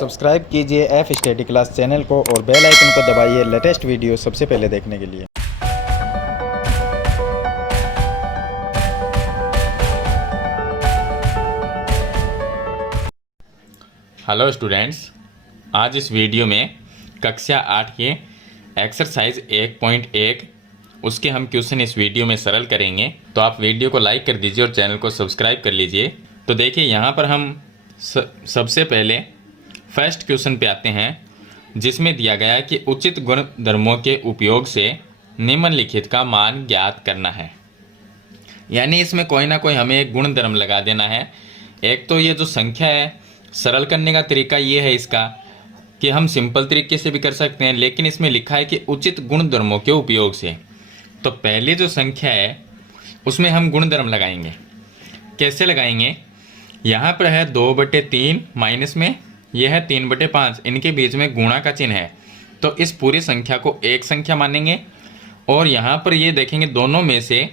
Subscribe कीजिए F study class channel को और बेल आइकन को दबाइए लेटेस्ट वीडियो सबसे पहले देखने के लिए। हेलो स्टूडेंट्स, आज इस वीडियो में कक्षा 8 के एक्सरसाइज 1.1 उसके हम क्वेश्चन इस वीडियो में सरल करेंगे। तो आप वीडियो को लाइक कर दीजिए और चैनल को सब्सक्राइब कर लीजिए। तो देखिए यहाँ पर हम सबसे पहले फर्स्ट क्वेश्चन पे आते हैं, जिसमें दिया गया है कि उचित गुणधर्मों के उपयोग से निम्नलिखित का मान ज्ञात करना है। यानी इसमें कोई ना कोई हमें एक गुणधर्म लगा देना है। एक तो ये जो संख्या है, सरल करने का तरीका ये है इसका कि हम सिंपल तरीके से भी कर सकते हैं, लेकिन इसमें लिखा है कि उचित गुणधर्मों के उपयोग से। तो पहली जो संख्या है उसमें हम गुणधर्म लगाएंगे। कैसे लगाएंगे? यहाँ पर है 2/3 माइनस में यह है 3/5, इनके बीच में गुणा का चिन्ह है, तो इस पूरी संख्या को एक संख्या मानेंगे। और यहाँ पर ये देखेंगे दोनों में से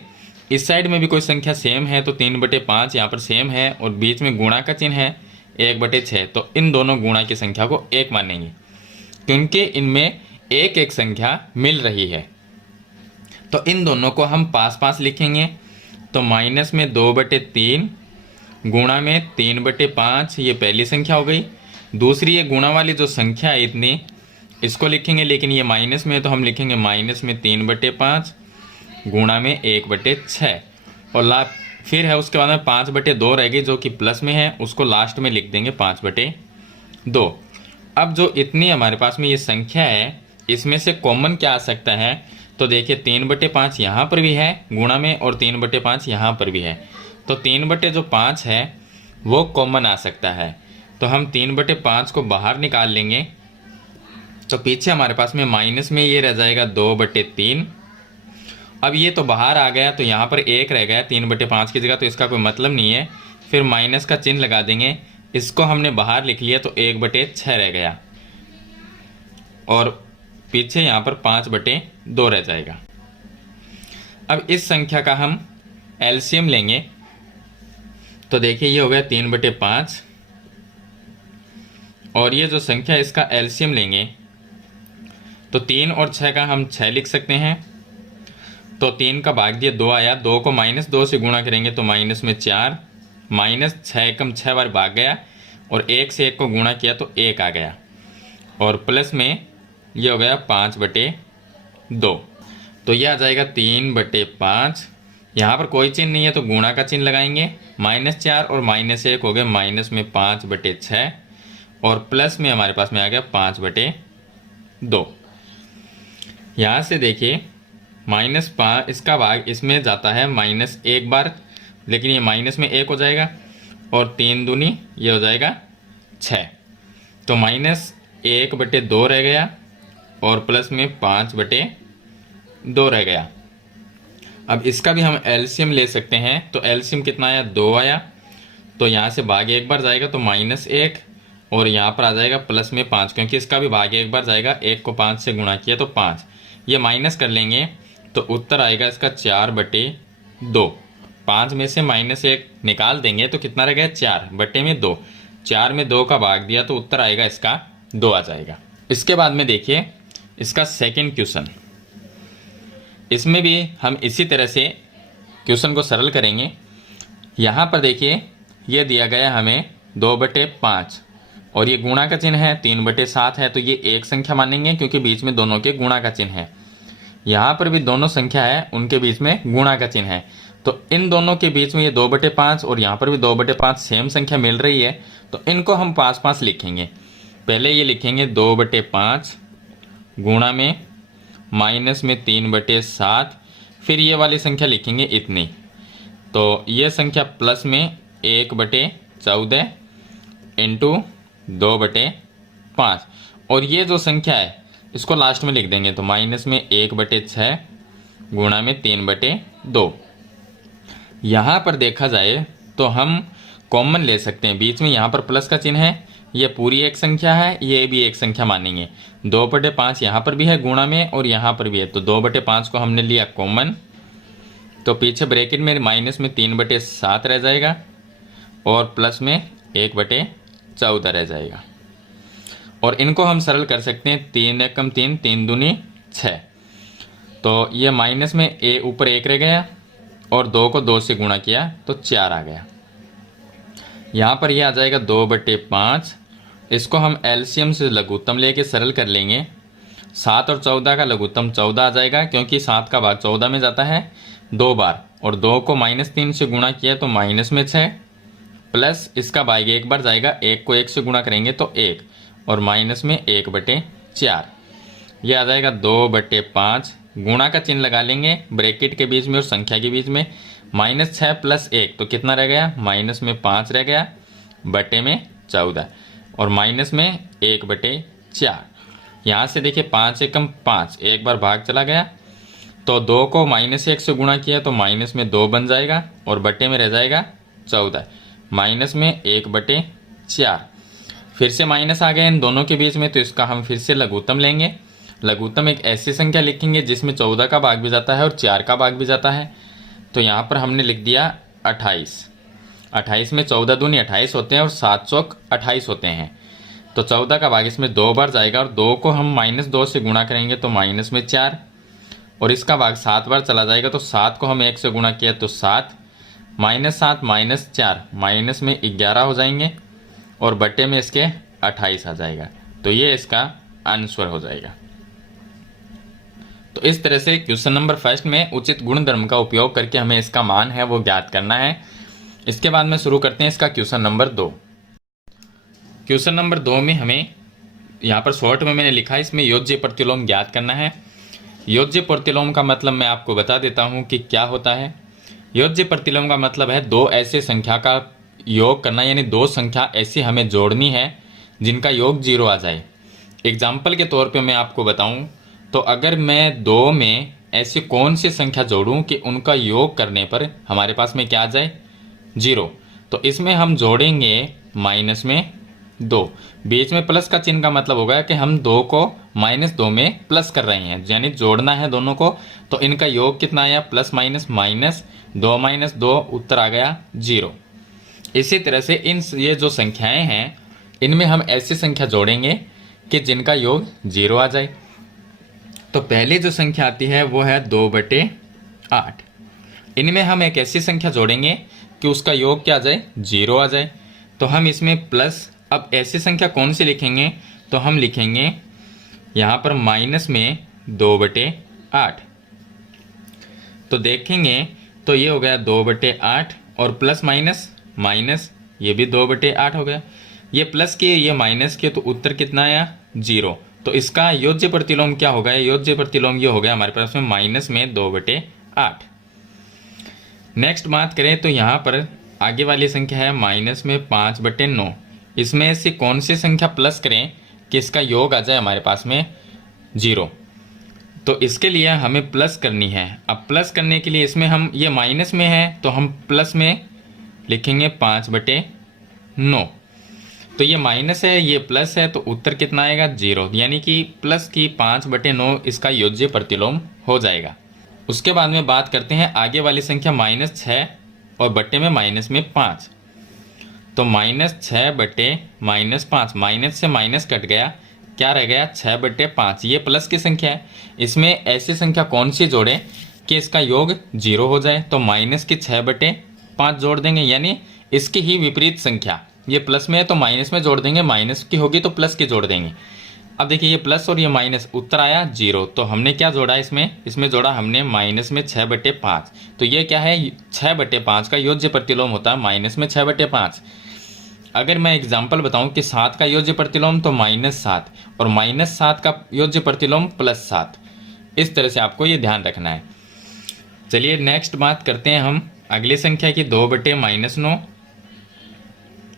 इस साइड में भी कोई संख्या सेम है, तो 3/5 यहाँ पर सेम है और बीच में गुणा का चिन्ह है 1/6, तो इन दोनों गुणा की संख्या को एक मानेंगे क्योंकि इनमें एक एक संख्या मिल रही है। तो इन दोनों को हम पास पास लिखेंगे। तो माइनस में 2/3 गुणा में 3/5, ये पहली संख्या हो गई। दूसरी ये गुणा वाली जो संख्या है इतनी, इसको लिखेंगे, लेकिन ये माइनस में है तो हम लिखेंगे माइनस में 3/5 गुणा में 1/6। और फिर है उसके बाद में 5/2 रह गई जो कि प्लस में है, उसको लास्ट में लिख देंगे 5/2। अब जो इतनी हमारे पास में ये संख्या है, इसमें से कॉमन क्या आ सकता है? तो देखिए 3/5 यहाँ पर भी है गुणा में और 3/5 यहाँ पर भी है, तो 3/5 है वो कॉमन आ सकता है। तो हम 3/5 को बाहर निकाल लेंगे, तो पीछे हमारे पास में माइनस में ये रह जाएगा 2/3। अब ये तो बाहर आ गया, तो यहाँ पर एक रह गया 3/5 की जगह, तो इसका कोई मतलब नहीं है। फिर माइनस का चिन्ह लगा देंगे, इसको हमने बाहर लिख लिया तो 1/6 रह गया और पीछे यहाँ पर 5/2 रह जाएगा। अब इस संख्या का हम एलसीएम लेंगे, तो देखिए ये हो गया 3/5 और ये जो संख्या है इसका एलसीएम लेंगे तो 3 और 6 का हम 6 लिख सकते हैं। तो 3 का भाग दिया 2 आया, 2 को -2 से गुणा करेंगे तो माइनस में 4, माइनस 6 एकम 6 बार भाग गया और 1 से 1 को गुणा किया तो 1 आ गया और प्लस में ये हो गया 5/2। तो ये आ जाएगा 3/5। यहाँ पर कोई चिन्ह नहीं है तो गुणा का चिन्ह लगाएंगे। -4 और -1 हो गए माइनस में 5/6 और प्लस में हमारे पास में आ गया 5/2। यहाँ से देखिए -5 इसका भाग इसमें जाता है -1 बार, लेकिन ये माइनस में 1 हो जाएगा और 3 दूनी ये हो जाएगा 6, तो -1/2 रह गया और प्लस में 5/2 रह गया। अब इसका भी हम एलसीएम ले सकते हैं, तो एलसीएम कितना आया? 2 आया, तो यहाँ से भाग एक बार जाएगा तो -1 और यहाँ पर आ जाएगा प्लस में 5, क्योंकि इसका भी भाग एक बार जाएगा, 1 को 5 से गुणा किया तो 5। ये माइनस कर लेंगे तो उत्तर आएगा इसका 4/2। 5 में से -1 निकाल देंगे तो कितना रह गया? 4/2। 4 में 2 का भाग दिया तो उत्तर आएगा इसका 2 आ जाएगा। इसके बाद में देखिए इसका सेकंड क्वेश्चन, इसमें भी हम इसी तरह से क्वेश्चन को सरल करेंगे। यहाँ पर देखिए ये दिया गया हमें 2/5 और ये गुणा का चिन्ह है 3/7 है, तो ये एक संख्या मानेंगे क्योंकि बीच में दोनों के गुणा का चिन्ह है। यहाँ पर भी दोनों संख्या है, उनके बीच में गुणा का चिन्ह है, तो इन दोनों के बीच में ये 2/5 और यहाँ पर भी 2/5 सेम संख्या मिल रही है, तो इनको हम पास पास लिखेंगे। पहले ये लिखेंगे 2/5 गुणा में माइनस में 3/7, फिर ये वाली संख्या लिखेंगे इतनी, तो ये संख्या प्लस में 1/14 इंटू 2/5 और ये जो संख्या है इसको लास्ट में लिख देंगे, तो माइनस में 1/6 गुणा में 3/2। यहाँ पर देखा जाए तो हम कॉमन ले सकते हैं, बीच में यहाँ पर प्लस का चिन्ह है, ये पूरी एक संख्या है, ये भी एक संख्या मानेंगे। 2/5 यहाँ पर भी है गुणा में और यहाँ पर भी है, तो 2/5 को हमने लिया कॉमन, तो पीछे ब्रैकेट में माइनस में 3/7 रह जाएगा और प्लस में 1/14 रह जाएगा। और इनको हम सरल कर सकते हैं, 3 एकम 3, 3 दूनी 6। तो ये माइनस में ऊपर 1 रह गया और 2 को 2 से गुणा किया तो 4 आ गया। यहाँ पर ये आ जाएगा 2/5। इसको हम एलसीएम से लघुत्तम लेके सरल कर लेंगे। 7 और 14 का लघुत्तम 14 आ जाएगा, क्योंकि 7 का भाग 14 में जाता है 2 बार, और 2 को -3 से गुणा किया तो माइनस में 6, प्लस इसका भाग 1 बार जाएगा, 1 को 1 से गुणा करेंगे तो 1, और माइनस में 1/4। ये आ जाएगा 2/5। गुणा का चिन्ह लगा लेंगे ब्रैकेट के बीच में और संख्या के बीच में। -6 + 1 तो कितना रह गया, माइनस में 5 रह गया, बटे में 14, और माइनस में 1/4। यहाँ से देखिए 5 एकम 5, एक बार भाग चला गया, तो 2 को -1 से गुणा किया तो माइनस में 2 बन जाएगा, और बटे में रह जाएगा 14, माइनस में 1/4। फिर से माइनस आ गए इन दोनों के बीच में, तो इसका हम फिर से लघुत्तम लेंगे। लघुत्तम एक ऐसी संख्या लिखेंगे जिसमें 14 का भाग भी जाता है और 4 का भाग भी जाता है। तो यहाँ पर हमने लिख दिया 28। 28 में 14 दूनी 28 होते हैं और 7 चौक 28 होते हैं। तो 14 का भाग इसमें 2 बार जाएगा, और 2 को हम -2 से गुणा करेंगे तो माइनस में 4, और इसका भाग 7 बार चला जाएगा, तो 7 को हम 1 से गुणा किया तो 7, -7 -4 माइनस में 11 हो जाएंगे, और बटे में इसके 28 आ जाएगा। तो ये इसका आंसर हो जाएगा। तो इस तरह से क्वेश्चन नंबर फर्स्ट में उचित गुणधर्म का उपयोग करके हमें इसका मान है वो ज्ञात करना है। इसके बाद में शुरू करते हैं इसका क्वेश्चन नंबर 2। क्वेश्चन नंबर 2 में हमें यहाँ पर शॉर्ट में मैंने लिखा है, इसमें योज्य प्रतिलोम ज्ञात करना है। योज्य प्रतिलोम का मतलब मैं आपको बता देता हूँ कि क्या होता है। योज्य प्रतिलोम का मतलब है 2 ऐसे संख्या का योग करना, यानी 2 संख्या ऐसी हमें जोड़नी है जिनका योग 0 आ जाए। एग्जाम्पल के तौर पे मैं आपको बताऊं तो अगर मैं 2 में ऐसी कौन सी संख्या जोड़ूं कि उनका योग करने पर हमारे पास में क्या आ जाए, 0, तो इसमें हम जोड़ेंगे -2। बीच में प्लस का चिन्ह का मतलब होगा कि हम 2 को -2 में प्लस कर रहे हैं, यानी जोड़ना है दोनों को। तो इनका योग कितना आया, प्लस माइनस -2 उत्तर आ गया 0। इसी तरह से ये जो संख्याएं हैं इनमें हम ऐसी संख्या जोड़ेंगे कि जिनका योग 0 आ जाए। तो पहली जो संख्या आती है वो है 2/8। इनमें हम एक ऐसी संख्या जोड़ेंगे कि उसका योग क्या आ जाए, 0 आ जाए। तो हम इसमें प्लस, अब ऐसी संख्या कौन सी लिखेंगे, तो हम लिखेंगे यहाँ पर माइनस में 2/8। तो देखेंगे तो ये हो गया 2/8, और प्लस माइनस ये भी 2/8 हो गया। ये प्लस के ये माइनस के, तो उत्तर कितना आया, 0। तो इसका योज्य प्रतिलोम क्या होगा, योज्य प्रतिलोम ये हो गया हमारे पास में माइनस में 2/8। नेक्स्ट बात करें तो यहाँ पर आगे वाली संख्या है माइनस में 5/9। इसमें से कौन सी संख्या प्लस करें कि इसका योग आ जाए हमारे पास में 0। तो इसके लिए हमें प्लस करनी है। अब प्लस करने के लिए इसमें हम ये माइनस में है तो हम प्लस में लिखेंगे 5/9। तो ये माइनस है ये प्लस है, तो उत्तर कितना आएगा, 0, यानी कि प्लस की 5/9 इसका योज्य प्रतिलोम हो जाएगा। उसके बाद में बात करते हैं आगे वाली संख्या -6 और बट्टे में माइनस में 5। तो -6 बटे -5, माइनस से माइनस कट गया, क्या रह गया, 6/5। ये प्लस की संख्या है। इसमें ऐसी संख्या कौन सी जोड़े कि इसका योग 0 हो जाए, तो माइनस की 6/5 जोड़ देंगे, यानी इसकी ही विपरीत संख्या। ये प्लस में है तो माइनस में जोड़ देंगे, माइनस की होगी तो प्लस की जोड़ देंगे। अब देखिए ये प्लस और ये माइनस, उत्तर आया 0। तो हमने क्या जोड़ा इसमें जोड़ा हमने माइनस में 6/5। तो ये क्या है, 6/5 का योज्य प्रतिलोम होता है माइनस में 6/5। अगर मैं एग्जाम्पल बताऊं कि 7 का योज्य प्रतिलोम तो -7, और -7 का योज्य प्रतिलोम +7। इस तरह से आपको ये ध्यान रखना है। चलिए नेक्स्ट बात करते हैं हम अगली संख्या की, 2/-9।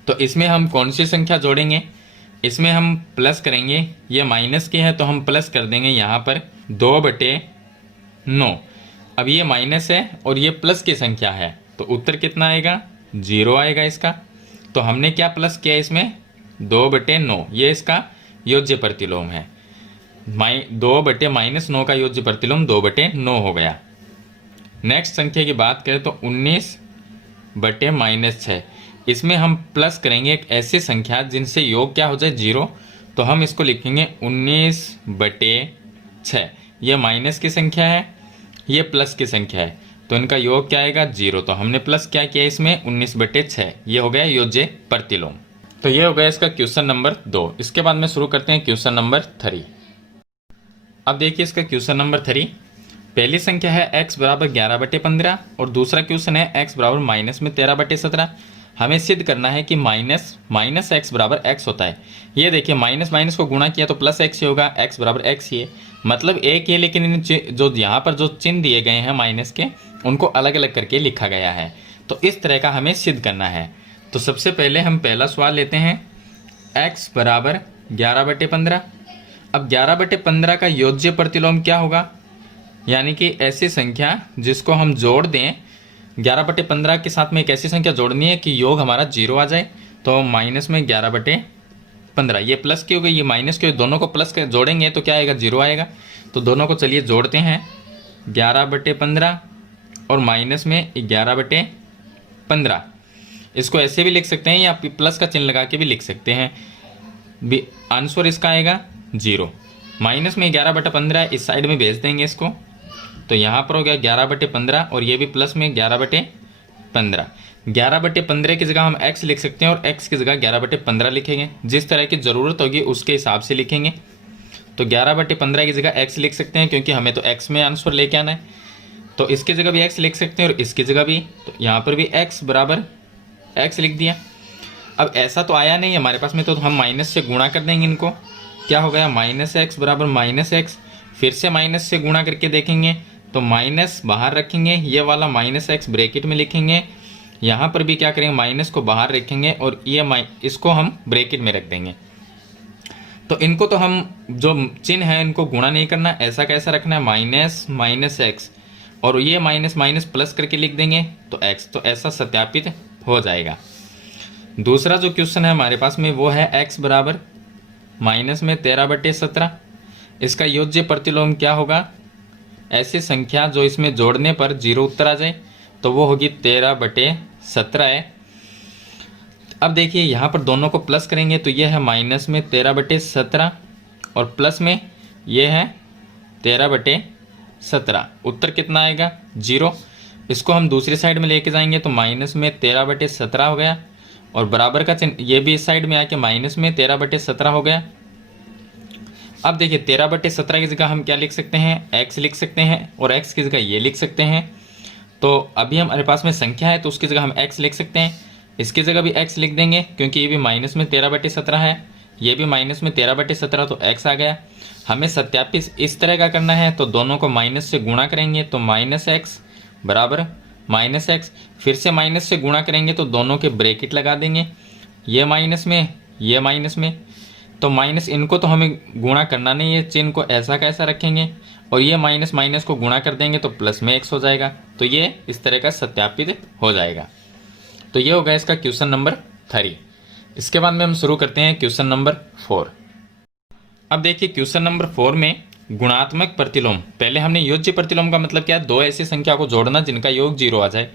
तो इसमें हम कौन सी संख्या जोड़ेंगे, इसमें हम प्लस करेंगे। ये माइनस की है तो हम प्लस कर देंगे यहाँ पर 2/9। अब ये माइनस है और ये प्लस की संख्या है, तो उत्तर कितना आएगा, 0 आएगा इसका। तो हमने क्या प्लस किया इसमें, 2/9, ये इसका योज्य प्रतिलोम है। 2/-9 का योज्य प्रतिलोम 2/9 हो गया। नेक्स्ट संख्या की बात करें तो 19/-6। इसमें हम प्लस करेंगे एक ऐसी संख्या जिनसे योग क्या हो जाए, 0। तो हम इसको लिखेंगे 19/6। ये माइनस की संख्या है, ये प्लस की संख्या है, तो इनका योग क्या आएगा 0। तो हमने प्लस क्या किया इसमें 19/6, ये हो गया योज्य प्रतिलोम। तो ये हो गया इसका क्वेश्चन नंबर 2। इसके बाद में शुरू करते हैं क्वेश्चन नंबर 3। अब देखिए इसका क्वेश्चन नंबर 3। पहली संख्या है x बराबर 11/15 और दूसरा क्वेश्चन है x बराबर -13/17। हमें सिद्ध करना है कि माइनस एक्स बराबर x होता है। ये देखिए माइनस माइनस को गुणा किया तो प्लस एक्स ही होगा, x बराबर x ही है, मतलब एक ही है, लेकिन इन जो यहाँ पर जो चिन्ह दिए गए हैं माइनस के, उनको अलग अलग करके लिखा गया है। तो इस तरह का हमें सिद्ध करना है। तो सबसे पहले हम पहला सवाल लेते हैं, x बराबर 11/15। अब 11/15 का योज्य प्रतिलोम क्या होगा, यानी कि ऐसी संख्या जिसको हम जोड़ दें, 11/15 के साथ में एक ऐसी संख्या जोड़नी है कि योग हमारा 0 आ जाए। तो माइनस में 11/15, ये प्लस की हो गई, ये माइनस की, दोनों को प्लस कर जोड़ेंगे तो क्या आएगा 0 आएगा। तो दोनों को चलिए जोड़ते हैं, 11/15 और माइनस में 11/15। इसको ऐसे भी लिख सकते हैं या प्लस का चिन्ह लगा के भी लिख सकते हैं। आंसर इसका आएगा 0। माइनस में 11/15 इस साइड में भेज देंगे इसको, तो यहाँ पर हो गया 11/15 और ये भी प्लस में 11/15। 11/15 की जगह हम x लिख सकते हैं और x की जगह 11/15 लिखेंगे। जिस तरह की ज़रूरत होगी उसके हिसाब से लिखेंगे। तो 11/15 की जगह x लिख सकते हैं क्योंकि हमें तो x में आंसर लेके आना है, तो इसकी जगह भी x लिख सकते हैं और इसकी जगह भी। तो यहाँ पर भी x बराबर x लिख दिया। अब ऐसा तो आया नहीं हमारे पास में, तो हम माइनस से गुणा कर देंगे इनको। क्या हो गया -x बराबर -x, फिर से माइनस से गुणा करके देखेंगे तो माइनस बाहर रखेंगे, ये वाला -x ब्रैकेट में लिखेंगे। यहाँ पर भी क्या करेंगे, माइनस को बाहर रखेंगे और ये इसको हम ब्रैकेट में रख देंगे। तो इनको तो हम जो चिन्ह है इनको गुणा नहीं करना, ऐसा कैसा रखना है, -x और ये माइनस माइनस प्लस करके लिख देंगे तो x, तो ऐसा सत्यापित हो जाएगा। दूसरा जो क्वेश्चन है हमारे पास में वो है x बराबर -13/17। इसका योज्य प्रतिलोम क्या होगा, ऐसी संख्या जो इसमें जोड़ने पर 0 उत्तर आ जाए, तो वो होगी 13/17 है। अब देखिए यहाँ पर दोनों को प्लस करेंगे तो ये है -13/17 और प्लस में ये है 13/17। उत्तर कितना आएगा 0। इसको हम दूसरी साइड में लेके जाएंगे तो -13/17 हो गया और बराबर का चिन्ह ये भी इस साइड में आके -13/17 हो गया। अब देखिए 13/17 की जगह हम क्या लिख सकते हैं, x लिख सकते हैं और x की जगह ये लिख सकते हैं। तो अभी हमारे पास में संख्या है तो उसकी जगह हम x लिख सकते हैं, इसकी जगह भी x लिख देंगे क्योंकि ये भी -13/17 है, ये भी -13/17, तो x आ गया। हमें सत्यापित इस तरह का करना है तो दोनों को माइनस से गुणा करेंगे तो -x बराबर -x, फिर से माइनस से गुणा करेंगे तो दोनों के ब्रैकेट लगा देंगे, ये माइनस में ये माइनस में। तो माइनस इनको तो हमें गुणा करना नहीं है, चिन्ह को ऐसा कैसा रखेंगे और ये माइनस माइनस को गुणा कर देंगे तो प्लस में x हो जाएगा। तो ये इस तरह का सत्यापित हो जाएगा। तो ये हो गया इसका क्वेश्चन नंबर 3। इसके बाद में हम शुरू करते हैं क्वेश्चन नंबर 4। अब देखिए क्वेश्चन नंबर 4 में गुणात्मक प्रतिलोम। पहले हमने योज्य प्रतिलोम का मतलब क्या है, दो ऐसी संख्या को जोड़ना जिनका योग 0 आ जाए।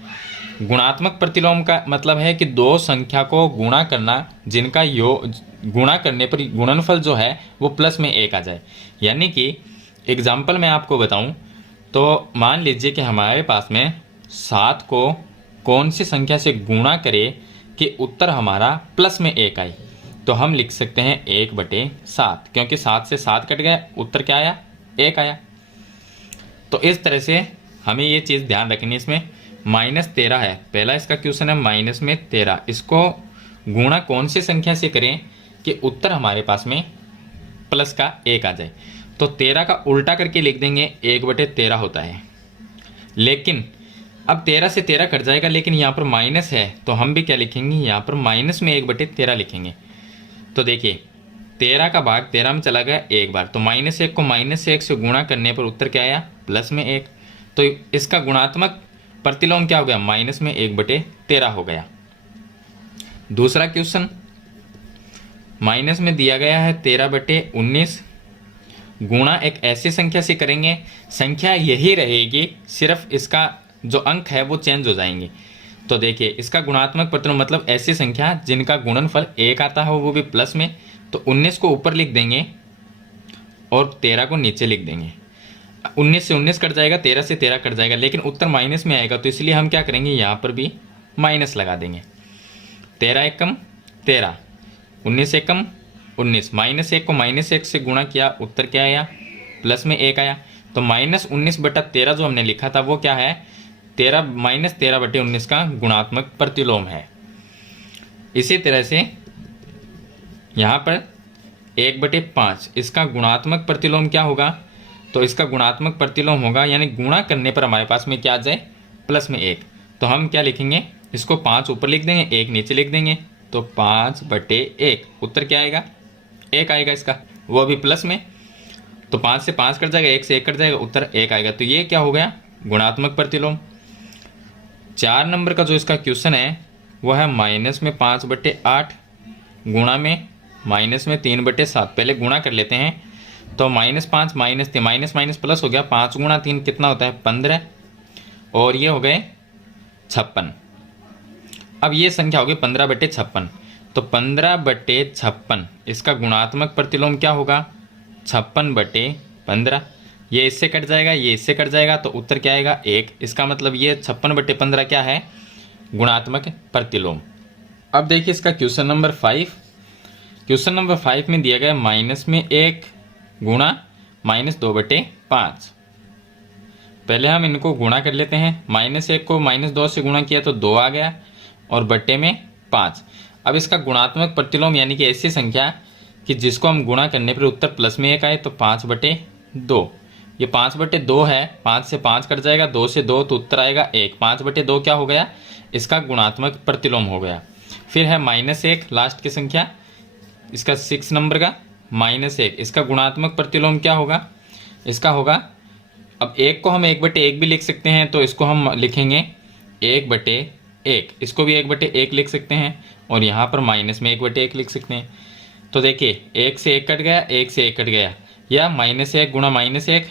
गुणात्मक प्रतिलोम का मतलब है कि दो संख्या को गुणा करना जिनका योग गुणा करने पर गुणनफल जो है वो प्लस में 1 आ जाए। यानी कि एग्जाम्पल मैं आपको बताऊं तो मान लीजिए कि हमारे पास में 7 को कौन सी संख्या से गुणा करे कि उत्तर हमारा प्लस में 1 आए, तो हम लिख सकते हैं 1/7, क्योंकि 7 से 7 कट गया, उत्तर क्या आया 1 आया। तो इस तरह से हमें ये चीज़ ध्यान रखनी। इसमें -13 है, पहला इसका क्वेश्चन है -13, इसको गुणा कौन सी संख्या से करें कि उत्तर हमारे पास में प्लस का 1 आ जाए। तो 13 का उल्टा करके लिख देंगे, 1/13 होता है। लेकिन अब 13 से 13 कट जाएगा, लेकिन यहाँ पर माइनस है तो हम भी क्या लिखेंगे, यहाँ पर माइनस में 1/13 लिखेंगे। तो देखिए 13 का भाग 13 में चला गया एक बार, तो -1 को -1 से गुणा करने पर उत्तर क्या आया, प्लस में 1। तो इसका गुणात्मक प्रतिलोम क्या हो गया, माइनस में 1/13 हो गया। दूसरा क्वेश्चन माइनस में दिया गया है 13/19 गुणा एक ऐसी संख्या से करेंगे, संख्या यही रहेगी, सिर्फ इसका जो अंक है वो चेंज हो जाएंगे। तो देखिए इसका गुणात्मक प्रतिलोम मतलब ऐसी संख्या जिनका गुणनफल 1 आता हो वो भी प्लस में, तो 19 को ऊपर लिख देंगे और 13 को नीचे लिख देंगे। 19 से 19 कट जाएगा, 13 से 13 कट जाएगा, लेकिन उत्तर माइनस में आएगा, तो इसलिए हम क्या करेंगे, यहाँ पर भी माइनस लगा देंगे। 13 एकम 13, 19 एकम 19, -1 को -1 से गुणा किया, उत्तर क्या आया, प्लस में 1 आया। तो -19/13 जो हमने लिखा था वो क्या है, 13 का गुणात्मक प्रतिलोम है। इसी तरह से यहाँ पर 1/5 इसका गुणात्मक प्रतिलोम क्या होगा, तो इसका गुणात्मक प्रतिलोम होगा, यानी गुणा करने पर हमारे पास में क्या आ जाए, प्लस में 1। तो हम क्या लिखेंगे, इसको 5 ऊपर लिख देंगे, 1 नीचे लिख देंगे, तो 5/1, उत्तर क्या आएगा, 1 आएगा इसका, वो भी प्लस में। तो 5 से 5 कट जाएगा, 1 से 1 कट जाएगा, उत्तर 1 आएगा। तो ये क्या हो गया, गुणात्मक प्रतिलोम। 4 नंबर का जो इसका क्वेश्चन है वो है -5/8 गुणा में -3/7। पहले गुणा कर लेते हैं, तो -5 -3 माइनस प्लस हो गया, 5 गुणा 3 कितना होता है, 15, और ये हो गए 56। अब ये संख्या हो गई 15/56, तो 15/56 इसका गुणात्मक प्रतिलोम क्या होगा, 56/15। ये इससे कट जाएगा, ये इससे कट जाएगा, तो उत्तर क्या आएगा, 1। इसका मतलब ये 56/15 क्या है, गुणात्मक प्रतिलोम। अब देखिए इसका क्वेश्चन नंबर 5। क्वेश्चन नंबर 5 में दिया गया -1 गुणा -2/5। पहले हम इनको गुणा कर लेते हैं। -1 को -2 से गुणा किया तो 2 आ गया, और बट्टे में 5। अब इसका गुणात्मक प्रतिलोम यानी कि ऐसी संख्या कि जिसको हम गुणा करने पर उत्तर प्लस में 1 आए, तो 5/2। ये 5/2 है, 5 से 5 कट जाएगा, 2 से 2, तो उत्तर आएगा 1। 5/2 क्या हो गया, इसका गुणात्मक प्रतिलोम हो गया। फिर है -1 लास्ट की संख्या, इसका 6 नंबर का -1, इसका गुणात्मक प्रतिलोम क्या होगा, इसका होगा, अब 1 को हम 1/1 भी लिख सकते हैं, तो इसको हम लिखेंगे 1/1, इसको भी 1/1 लिख सकते हैं, और यहाँ पर माइनस में 1/1 लिख सकते हैं। तो देखिए 1 से 1 कट गया, 1 से 1 कट गया, या -1 गुणा -1,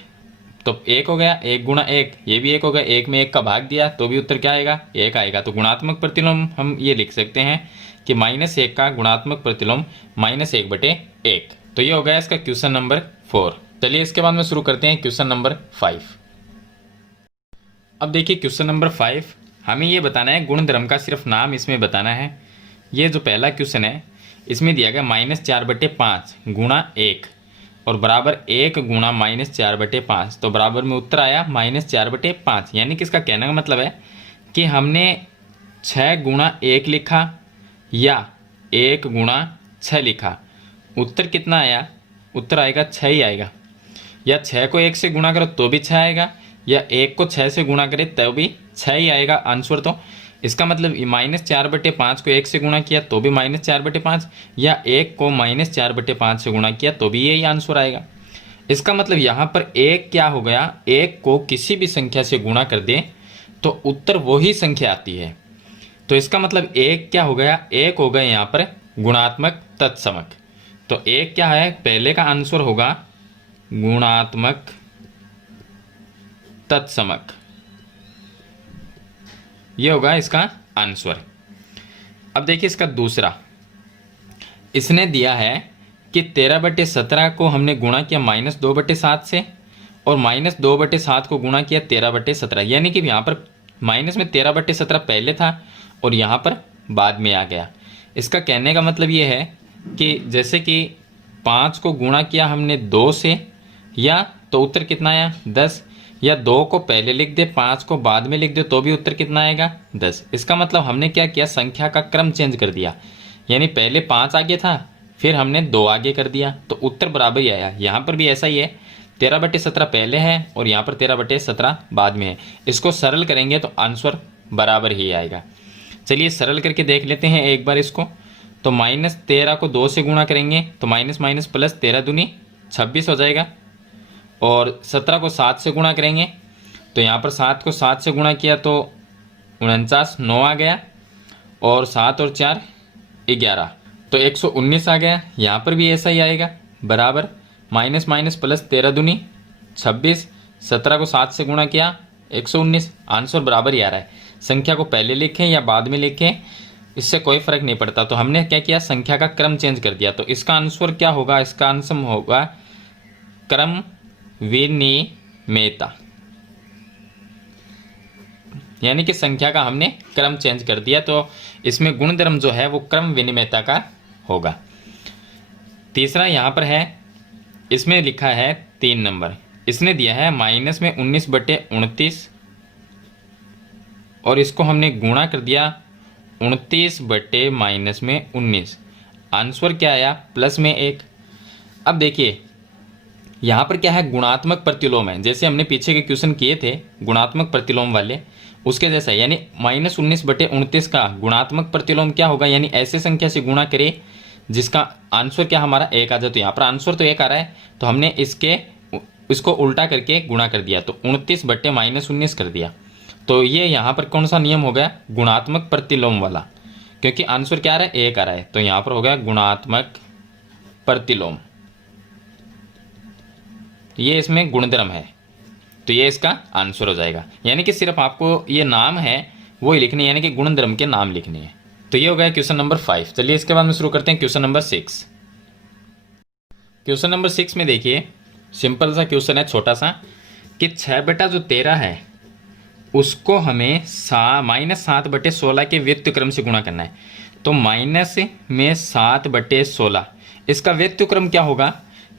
तो 1 हो गया, 1 गुणा 1, ये भी 1 हो गया, 1 में 1 का भाग दिया, तो भी उत्तर क्या आएगा, 1 आएगा। तो गुणात्मक प्रतिलोम हम ये लिख सकते हैं कि -1 का गुणात्मक प्रतिलोम -1/1। तो ये हो गया इसका क्वेश्चन नंबर 4। चलिए इसके बाद में शुरू करते हैं क्वेश्चन नंबर 5। अब देखिए क्वेश्चन नंबर 5, हमें ये बताना है, गुणधर्म का सिर्फ नाम इसमें बताना है। ये जो पहला क्वेश्चन है इसमें दिया गया -4/5 गुणा 1 और बराबर 1 गुणा -4/5, तो बराबर में उत्तर आया -4/5। यानी कि इसका कहने का मतलब है कि हमने 6 गुणा 1 लिखा या 1 गुणा 6 लिखा, उत्तर कितना आया, उत्तर आएगा 6 ही आएगा। या 6 को 1 से गुणा करो तो भी 6 आएगा, या 1 को 6 से गुणा करें तो भी 6 ही आएगा आंसर। तो इसका मतलब -4/5 को 1 से गुणा किया तो भी -4/5, या 1 को -4/5 से गुणा किया तो भी यही आंसर आएगा। इसका मतलब यहाँ पर 1 क्या हो गया, 1 को किसी भी संख्या से गुणा कर दें तो उत्तर वही संख्या आती है। तो इसका मतलब 1 क्या हो गया, 1 हो गया यहाँ पर गुणात्मक तत्समक। तो 1 क्या है, पहले का आंसर होगा गुणात्मक तत्समक, ये होगा इसका आंसर। अब देखिए इसका दूसरा, इसने दिया है कि 13/17 को हमने गुणा किया -2/7 से, और -2/7 को गुणा किया 13/17, यानी कि यहाँ पर माइनस में 13/17 पहले था और यहाँ पर बाद में आ गया। इसका कहने का मतलब ये है कि जैसे कि 5 को गुणा किया हमने 2 से, या तो उत्तर कितना आया 10, या 2 को पहले लिख दे 5 को बाद में लिख दे तो भी उत्तर कितना आएगा 10। इसका मतलब हमने क्या किया, संख्या का क्रम चेंज कर दिया, यानी पहले 5 आगे था फिर हमने 2 आगे कर दिया, तो उत्तर बराबर ही आया। यहाँ पर भी ऐसा ही है, 13/17 पहले है और यहाँ पर 13/17 बाद में है। इसको सरल करेंगे तो आंसर बराबर ही आएगा। चलिए सरल करके देख लेते हैं एक बार इसको। तो -13 को 2 से गुणा करेंगे तो माइनस प्लस 13 दूनी 26 हो जाएगा, और 17 को 7 से गुणा करेंगे तो यहाँ पर 7 को 7 से गुणा किया तो 49 9 आ गया, और 7 और 4 11, तो 119 आ गया। यहाँ पर भी ऐसा ही आएगा, बराबर माइनस प्लस 13 दूनी 26, 17 को 7 से गुणा किया 119, आंसर बराबर ही आ रहा है। संख्या को पहले लिखें या बाद में लिखें इससे कोई फर्क नहीं पड़ता। तो हमने क्या किया, संख्या का क्रम चेंज कर दिया। तो इसका आंसर क्या होगा, इसका आंसर होगा क्रम विनिमेयता, यानी कि संख्या का हमने क्रम चेंज कर दिया। तो इसमें गुणधर्म जो है वो क्रम विनिमेयता का होगा। तीसरा यहाँ पर है, इसमें लिखा है 3 नंबर, इसने दिया है माइनस में 19/29 और इसको हमने गुणा कर दिया 29/-19। आंसर क्या आया, प्लस में 1। अब देखिए यहाँ पर क्या है, गुणात्मक प्रतिलोम है, जैसे हमने पीछे के क्वेश्चन किए थे गुणात्मक प्रतिलोम वाले, उसके जैसा। यानी -19/29 का गुणात्मक प्रतिलोम क्या होगा, यानी ऐसे संख्या से गुणा करे जिसका आंसर क्या हमारा 1 आ जाए। तो यहाँ पर आंसर तो 1 आ रहा है, तो हमने इसको उल्टा करके गुणा कर दिया, तो 29/-19 कर दिया। तो ये यहाँ पर कौन सा नियम हो गया, गुणात्मक प्रतिलोम वाला, क्योंकि आंसर क्या आ रहा है, 1 आ रहा है। तो यहाँ पर हो गया गुणात्मक प्रतिलोम, ये इसमें गुणधर्म है, तो ये इसका आंसर हो जाएगा। यानी कि सिर्फ आपको ये नाम है वो ही लिखने, यानी कि गुणधर्म के नाम लिखने हैं। तो ये हो गया क्वेश्चन नंबर 5। चलिए इसके बाद में शुरू करते हैं क्वेश्चन नंबर 6। क्वेश्चन नंबर 6 में देखिए, सिंपल सा क्वेश्चन है, छोटा सा, कि 6/13 है उसको हमें -7/16 के व्युत्क्रम से गुणा करना है। तो माइनस में 7/16 इसका व्युत्क्रम क्या होगा,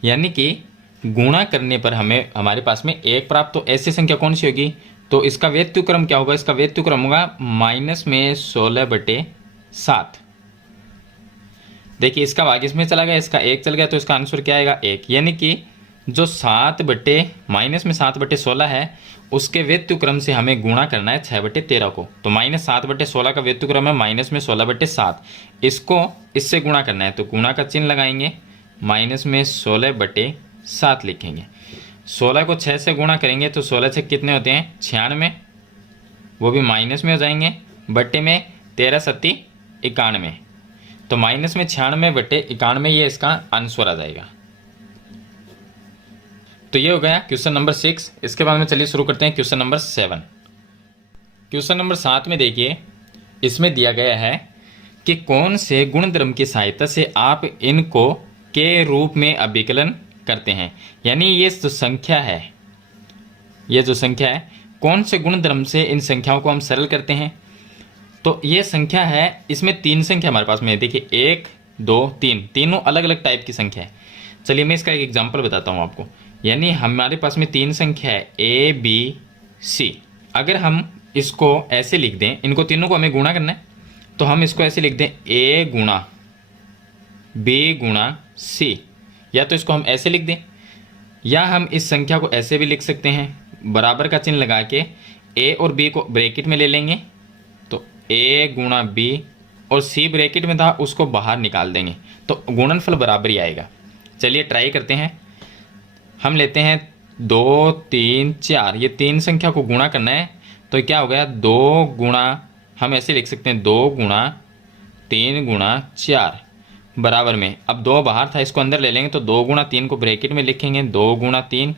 यानी कि गुणा करने पर हमें हमारे पास में 1 प्राप्त, तो ऐसी संख्या कौन सी होगी, तो इसका व्युत्क्रम क्या होगा, इसका व्युत्क्रम होगा -16/7। देखिए इसका भाग इसमें चला गया, इसका 1 चल गया, तो इसका आंसर क्या आएगा, 1। यानी कि जो -7/16 है उसके व्युत्क्रम से हमें गुणा करना है 6/13 को। तो -7/16 का व्युत्क्रम है -16/7, इसको इससे गुणा करना है, तो गुणा का चिन्ह लगाएंगे, -16/7 लिखेंगे। 16 को 6 से गुणा करेंगे तो 16 से कितने होते हैं, 96, वो भी माइनस में हो जाएंगे, बट्टे में 13 सत्ती 91, तो माइनस में 96/91 ये इसका आंसर आ जाएगा। तो ये हो गया क्वेश्चन नंबर 6। इसके बाद में चलिए शुरू करते हैं क्वेश्चन नंबर 7। क्वेश्चन नंबर 7 में देखिए, इसमें दिया गया है कि कौन से गुणधर्म की सहायता से आप इनको के रूप में अभिकलन करते हैं। यानी ये जो संख्या है, ये जो संख्या है, कौन से गुणधर्म से इन संख्याओं को हम सरल करते हैं। तो ये संख्या है, इसमें 3 संख्या हमारे पास में है। देखिए 1 2 3, तीनों अलग अलग टाइप की संख्या है। चलिए मैं इसका एक एग्जाम्पल बताता हूँ आपको। यानी हमारे पास में 3 संख्या है A B C। अगर हम इसको ऐसे लिख दें, इनको तीनों को हमें गुणा करना है, तो हम इसको ऐसे लिख दें A गुणा B गुणा C, या तो इसको हम ऐसे लिख दें, या हम इस संख्या को ऐसे भी लिख सकते हैं, बराबर का चिन्ह लगा के A और B को ब्रैकेट में ले लेंगे, तो A गुणा B और C ब्रैकेट में था उसको बाहर निकाल देंगे, तो गुणनफल बराबर ही आएगा। चलिए ट्राई करते हैं। हम लेते हैं 2 3 4, ये 3 संख्या को गुणा करना है, तो क्या हो गया, 2 गुणा, हम ऐसे लिख सकते हैं 2 गुणा 3 गुणा 4 बराबर में, अब 2 बाहर था इसको अंदर ले लेंगे, तो 2 गुणा 3 को ब्रैकेट में लिखेंगे, 2 गुणा 3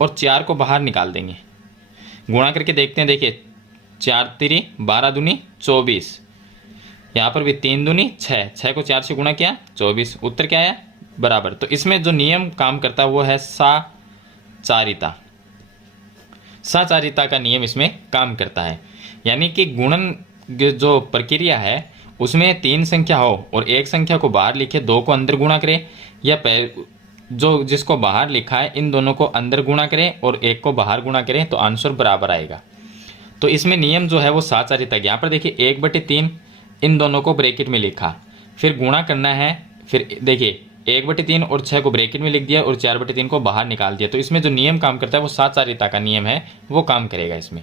और 4 को बाहर निकाल देंगे। गुणा करके देखते हैं, देखिए 4 3 12 दूनी 24, यहाँ पर भी 3 दूनी 6, 6 को 4 से गुणा किया 24, उत्तर क्या आया, बराबर। तो इसमें जो नियम काम करता है वो है साचारिता। साचारिता का नियम इसमें काम करता है, यानी कि गुणन जो प्रक्रिया है उसमें 3 संख्या हो और एक संख्या को बाहर लिखे, 2 को अंदर गुणा करे, या जो जिसको बाहर लिखा है इन दोनों को अंदर गुणा करें और एक को बाहर गुणा करें, तो आंसर बराबर आएगा। तो इसमें नियम जो है वो साचारिता। यहाँ पर देखिए 1/3 इन दोनों को ब्रैकेट में लिखा, फिर गुणा करना है, फिर देखिए 1/3 और 6 को ब्रैकेट में लिख दिया और 4/3 को बाहर निकाल दिया। तो इसमें जो नियम काम करता है वो साचारिता का नियम है, वो काम करेगा इसमें।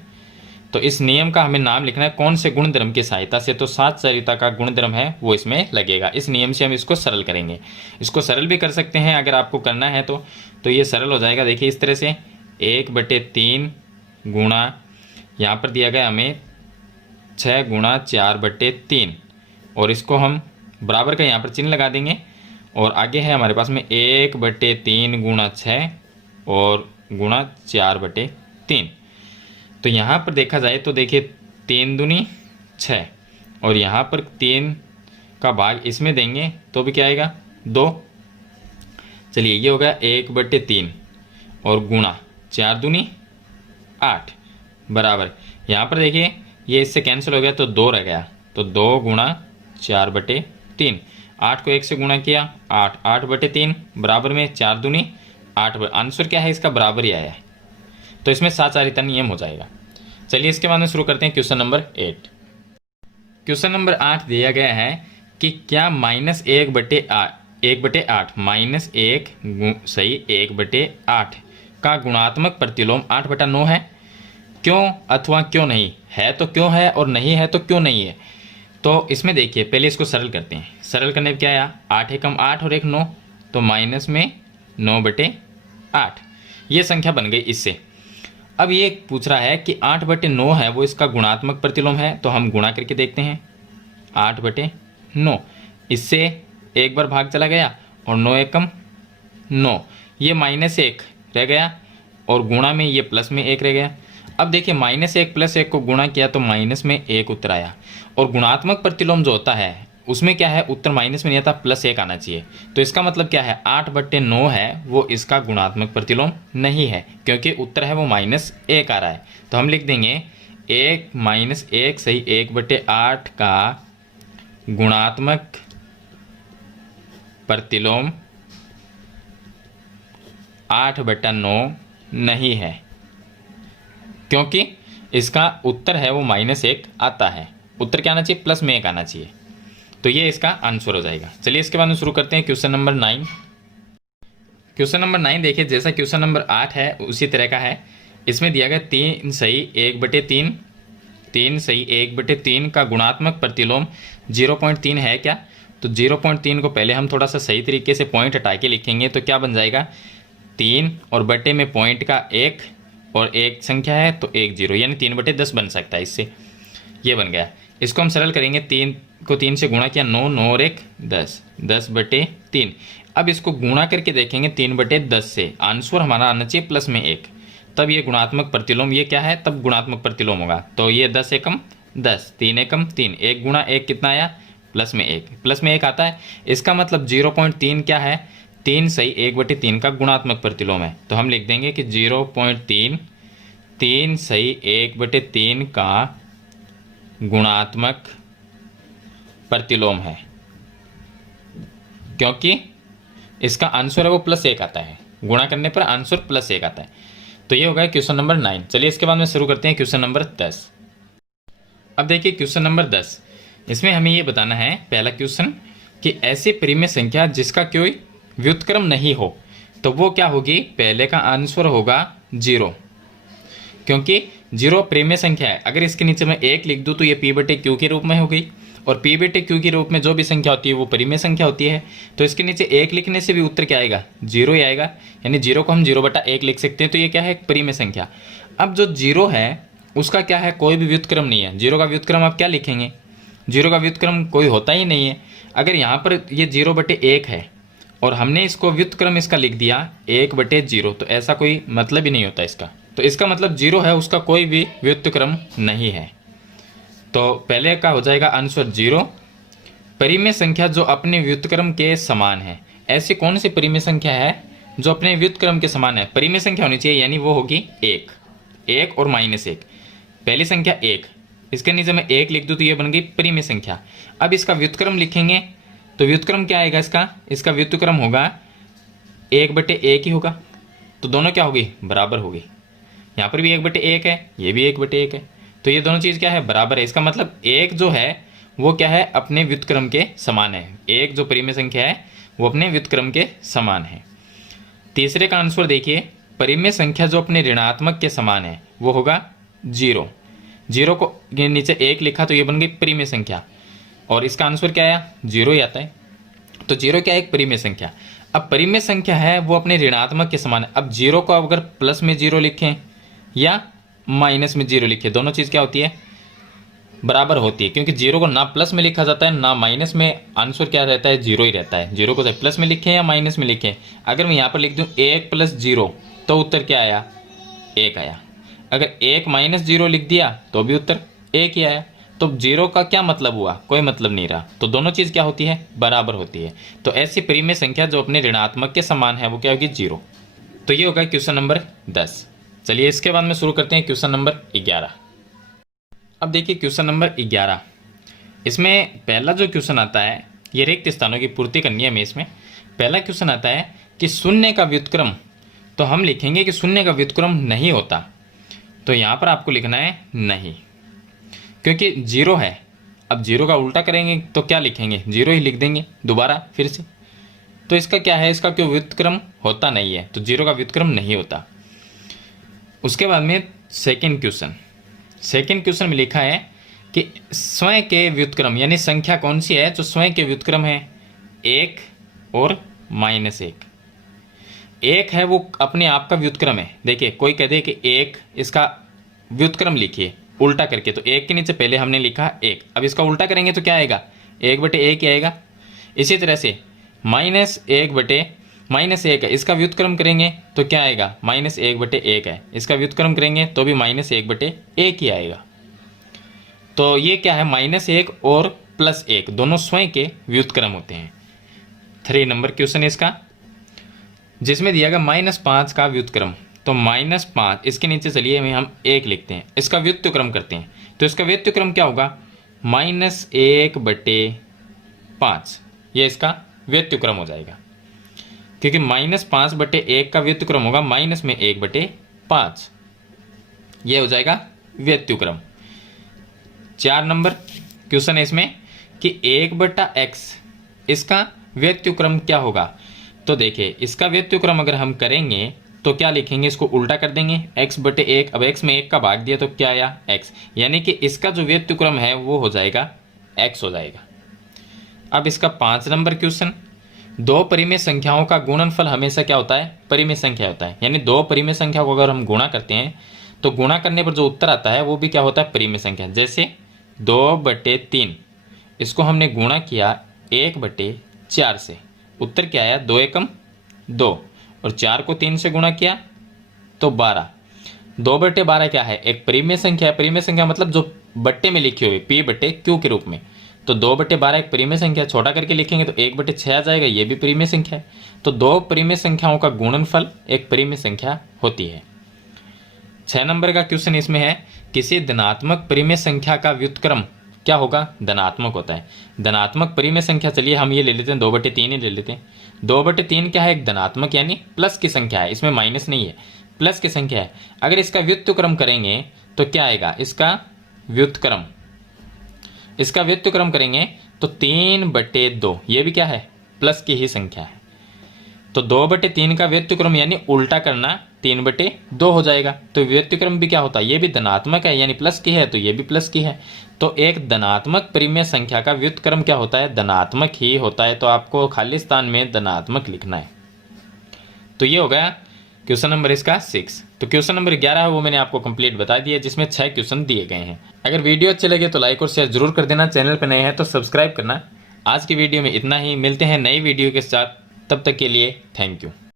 तो इस नियम का हमें नाम लिखना है कौन से गुणधर्म की सहायता से, तो साचारिता का गुणधर्म है वो इसमें लगेगा। इस नियम से हम इसको सरल करेंगे। इसको सरल भी कर सकते हैं अगर आपको करना है तो ये सरल हो जाएगा। देखिए इस तरह से 1/3 गुणा, यहाँ पर दिया गया हमें 6 गुणा 4/3, और इसको हम बराबर का यहाँ पर चिन्ह लगा देंगे, और आगे है हमारे पास में 1/3 गुणा 6 और गुणा 4/3। तो यहाँ पर देखा जाए तो देखिए 3 दूनी 6 और यहाँ पर 3 का भाग इसमें देंगे तो भी क्या आएगा 2। चलिए ये होगा 1/3 और गुणा 4 दूनी 8 बराबर, यहाँ पर देखिए ये इससे कैंसिल हो गया तो 2 रह गया, तो 2 गुणा 4/3। 8 को 1 से गुणा किया 8, 8/3 बराबर में 4 दूनी 8। आंसर क्या है इसका बराबर ही आया है, तो इसमें साचारिता नियम हो जाएगा। चलिए इसके बाद में शुरू करते हैं क्वेश्चन नंबर 8। क्वेश्चन नंबर 8 दिया गया है कि क्या -1/8 -1 का गुणात्मक प्रतिलोम 8/9 है। क्यों अथवा क्यों नहीं है, तो क्यों है और नहीं है तो क्यों नहीं है। तो इसमें देखिए पहले इसको सरल करते हैं। सरल करने पर क्या आया, 8 एकम 8 और 1 9, तो माइनस में 9/8 ये संख्या बन गई इससे। अब ये पूछ रहा है कि 8/9 है वो इसका गुणात्मक प्रतिलोम है, तो हम गुणा करके देखते हैं। 8/9 इससे एक बार भाग चला गया और 9 एकम 9, ये -1 रह गया और गुणा में ये प्लस में 1 रह गया। अब देखिए -1 + 1 को गुणा किया तो माइनस में 1 उत्तर आया, और गुणात्मक प्रतिलोम जो होता है उसमें क्या है उत्तर माइनस में नहीं आता, +1 आना चाहिए। तो इसका मतलब क्या है 8/9 है वो इसका गुणात्मक प्रतिलोम नहीं है, क्योंकि उत्तर है वो -1 आ रहा है। तो हम लिख देंगे 1 - 1 सही 1/8 का गुणात्मक प्रतिलोम 8/9 नहीं है, क्योंकि इसका उत्तर है वो -1 आता है। उत्तर क्या आना चाहिए, प्लस में 1 आना चाहिए। तो ये इसका आंसर हो जाएगा। चलिए इसके बाद में शुरू करते हैं क्वेश्चन नंबर 9। क्वेश्चन नंबर 9 देखिए जैसा क्वेश्चन नंबर 8 है उसी तरह का है। इसमें दिया गया 3 सही 1/3, 3 सही 1/3 का गुणात्मक प्रतिलोम 0.3 है क्या। तो 0.3 को पहले हम थोड़ा सा सही तरीके से पॉइंट हटा के लिखेंगे, तो क्या बन जाएगा 3 और बटे में पॉइंट का 1 और 1 संख्या है तो 1 0, यानी 3/10 बन सकता है इससे। ये बन गया। इसको हम सरल करेंगे, 3 को 3 से गुणा किया 9, 9 और 1 10, 10/3। अब इसको गुणा करके देखेंगे 3/10 से, आंसर हमारा आना चाहिए प्लस में 1, तब ये गुणात्मक प्रतिलोम ये क्या है, तब गुणात्मक प्रतिलोम होगा। तो ये 10 एकम 10, 3 एकम 3, 1 गुणा 1 कितना आया, प्लस में 1, प्लस में 1 आता है। इसका मतलब 0.3 क्या है, 3 सही 1/3 का गुणात्मक प्रतिलोम है। तो हम लिख देंगे कि 0.3 3 सही 1/3 का गुणात्मक प्रतिलोम है, क्योंकि इसका आंसर है वो +1 आता है, गुणा करने पर आंसर +1 आता है। तो ये हो गया क्वेश्चन नंबर 9। चलिए इसके बाद में शुरू करते हैं क्वेश्चन नंबर 10। अब देखिए क्वेश्चन नंबर 10, इसमें हमें ये बताना है पहला क्वेश्चन कि ऐसी परिमेय संख्या जिसका कोई व्युत्क्रम नहीं हो, तो वो क्या होगी, पहले का आंसर होगा 0, क्योंकि 0 परिमेय संख्या है। अगर इसके नीचे मैं 1 लिख दूँ तो ये P/Q के रूप में हो गई, और P/Q के रूप में जो भी संख्या होती है वो परिमेय संख्या होती है। तो इसके नीचे 1 लिखने से भी उत्तर क्या आएगा, 0 ही आएगा, यानी 0 को हम 0/1 लिख सकते हैं। तो ये क्या है, एक परिमेय संख्या। अब जो 0 है उसका क्या है, कोई भी व्युत्क्रम नहीं है। 0 का व्युत्क्रम आप क्या लिखेंगे, 0 का व्युत्क्रम कोई होता ही नहीं है। अगर यहाँ पर ये 0/1 है और हमने इसको व्युत्क्रम इसका लिख दिया 1/0, तो ऐसा कोई मतलब ही नहीं होता इसका। तो इसका मतलब 0 है उसका कोई भी व्युत्क्रम नहीं है। तो पहले का हो जाएगा आंसर 0। परिमेय संख्या जो अपने व्युत्क्रम के समान है, ऐसी कौन सी परिमेय संख्या है जो अपने व्युत्क्रम के समान है, परिमेय संख्या होनी चाहिए, यानी वो होगी 1 और -1। पहली संख्या 1, इसके नीचे मैं 1 लिख दूँ तो ये बन गई परिमेय संख्या। अब इसका व्युत्क्रम लिखेंगे तो व्युत्क्रम क्या आएगा इसका व्युत्क्रम होगा 1/1 ही होगा। तो दोनों क्या होगी, बराबर होगी। यहाँ पर भी 1/1 है, ये भी 1/1 है, तो ये दोनों चीज़ क्या है, बराबर है। इसका मतलब 1 जो है वो क्या है, अपने व्युत्क्रम के समान है। 1 जो परिमेय संख्या है वो अपने व्युत्क्रम के समान है। तीसरे का आंसर देखिए, परिमेय संख्या जो अपने ऋणात्मक के समान है वो होगा 0। 0 को नीचे 1 लिखा तो ये बन गई परिमेय संख्या, और इसका आंसर क्या आया, 0 ही आता है। तो 0 क्या है, एक परिमेय संख्या। अब परिमेय संख्या है वो अपने ऋणात्मक के समान है। अब 0 को अगर प्लस में 0 लिखें या माइनस में 0 लिखें, दोनों चीज़ क्या होती है, बराबर होती है, क्योंकि 0 को ना प्लस में लिखा जाता है ना माइनस में, आंसर क्या रहता है, 0 ही रहता है। 0 को चाहे प्लस में लिखें या माइनस में लिखें। अगर मैं यहाँ पर लिख दूँ 1 + 0 तो उत्तर क्या आया, 1 आया। अगर 1 - 0 लिख दिया तो भी उत्तर 1 ही आया। तो तो 0 का क्या मतलब हुआ, कोई मतलब नहीं रहा। तो दोनों चीज़ क्या होती है, बराबर होती है। तो ऐसी परिमेय संख्या जो अपने ऋणात्मक के समान है वो क्या होगी, 0। तो ये होगा क्वेश्चन नंबर 10। चलिए इसके बाद में शुरू करते हैं क्वेश्चन नंबर 11। अब देखिए क्वेश्चन नंबर 11, इसमें पहला जो क्वेश्चन आता है ये रिक्त स्थानों की पूर्ति करनी है हमें। इसमें पहला क्वेश्चन आता है कि शून्य का व्युत्क्रम, तो हम लिखेंगे कि शून्य का व्युत्क्रम नहीं होता। तो यहाँ पर आपको लिखना है नहीं, क्योंकि 0 है। अब 0 का उल्टा करेंगे तो क्या लिखेंगे, 0 ही लिख देंगे दोबारा फिर से। तो इसका क्या है, इसका क्यों व्युत्क्रम होता नहीं है, तो 0 का व्युत्क्रम नहीं होता। उसके बाद में सेकंड क्वेश्चन में लिखा है कि स्वयं के व्युत्क्रम, यानी संख्या कौन सी है जो स्वयं के व्युत्क्रम है, 1 और -1। 1 है वो अपने आप का व्युत्क्रम है। देखिए कोई कह दे कि 1 इसका व्युत्क्रम लिखिए उल्टा करके, तो 1 के नीचे पहले हमने लिखा 1, अब इसका उल्टा करेंगे तो क्या आएगा, 1/1 ही आएगा। इसी तरह से -1 है, इसका व्युत्क्रम करेंगे तो क्या आएगा, -1/1 है, इसका व्युत्क्रम करेंगे तो भी -1/1 ही आएगा। तो ये क्या है, -1 और +1 दोनों स्वयं के व्युत्क्रम होते हैं। 3 नंबर क्वेश्चन है इसका, जिसमें दिया गया -5 का व्युत्क्रम। तो -5 इसके नीचे चलिए हम 1 लिखते हैं, इसका व्युत्क्रम करते हैं। तो इसका व्युत्क्रम क्या होगा, -1/5, ये इसका व्युत्क्रम हो जाएगा, क्योंकि -5/1 का व्युत्क्रम होगा -1/5, ये हो जाएगा व्युत्क्रम। 4 नंबर क्वेश्चन है इसमें कि 1/x इसका व्युत्क्रम क्या होगा। तो देखिए इसका व्युत्क्रम अगर हम करेंगे तो क्या लिखेंगे, इसको उल्टा कर देंगे, x/1। अब x में 1 का भाग दिया तो क्या आया, x, यानी कि इसका जो व्युत्क्रम है वो हो जाएगा x हो जाएगा। अब इसका 5 नंबर क्वेश्चन, 2 परिमेय संख्याओं का गुणनफल हमेशा क्या होता है, परिमेय संख्या होता है। यानी 2 परिमेय संख्या को अगर हम गुणा करते हैं तो गुणा करने पर जो उत्तर आता है वो भी क्या होता है, परिमेय संख्या। जैसे 2/3 इसको हमने गुणा किया 1/4 से, उत्तर क्या आया, 2 एकम 2, और 4 को 3 से गुणा किया तो 12। 2/12 क्या है, एक परिमेय संख्या है। परिमेय संख्या मतलब जो बट्टे में लिखी हुई p/q के रूप में। तो 2/12 एक परिमेय संख्या, छोटा करके लिखेंगे तो 1/6 आ जाएगा, ये भी परिमेय संख्या है। तो 2 परिमेय संख्याओं का गुणनफल एक परिमेय संख्या होती है। 6 नंबर का क्वेश्चन इसमें है, किसी धनात्मक परिमेय संख्या का व्युत्क्रम क्या होगा, धनात्मक होता है। धनात्मक परिमेय संख्या, चलिए हम ये ले लेते हैं 2/3 ही ले लेते हैं। 2/3 क्या है, एक धनात्मक यानी प्लस की संख्या है, इसमें माइनस नहीं है, प्लस की संख्या है। अगर इसका व्युत्क्रम करेंगे तो क्या आएगा, इसका व्युत्क्रम करेंगे तो 3/2, ये भी क्या है, प्लस की ही संख्या है। तो 2/3 का व्युत्क्रम यानी उल्टा करना 3/2 हो जाएगा। तो व्युत्क्रम भी क्या होता है, ये भी धनात्मक है, यानी प्लस की है तो ये भी प्लस की है। तो एक धनात्मक परिमेय संख्या का व्युत्क्रम क्या होता है, धनात्मक ही होता है। तो आपको खाली स्थान में धनात्मक लिखना है। तो ये हो गया क्वेश्चन नंबर इसका 6। तो क्वेश्चन नंबर 11 है वो मैंने आपको कंप्लीट बता दिया, जिसमें 6 क्वेश्चन दिए गए हैं। अगर वीडियो अच्छे लगे तो लाइक और शेयर जरूर कर देना, चैनल पर नए हैं तो सब्सक्राइब करना। आज की वीडियो में इतना ही, मिलते हैं नई वीडियो के साथ, तब तक के लिए थैंक यू।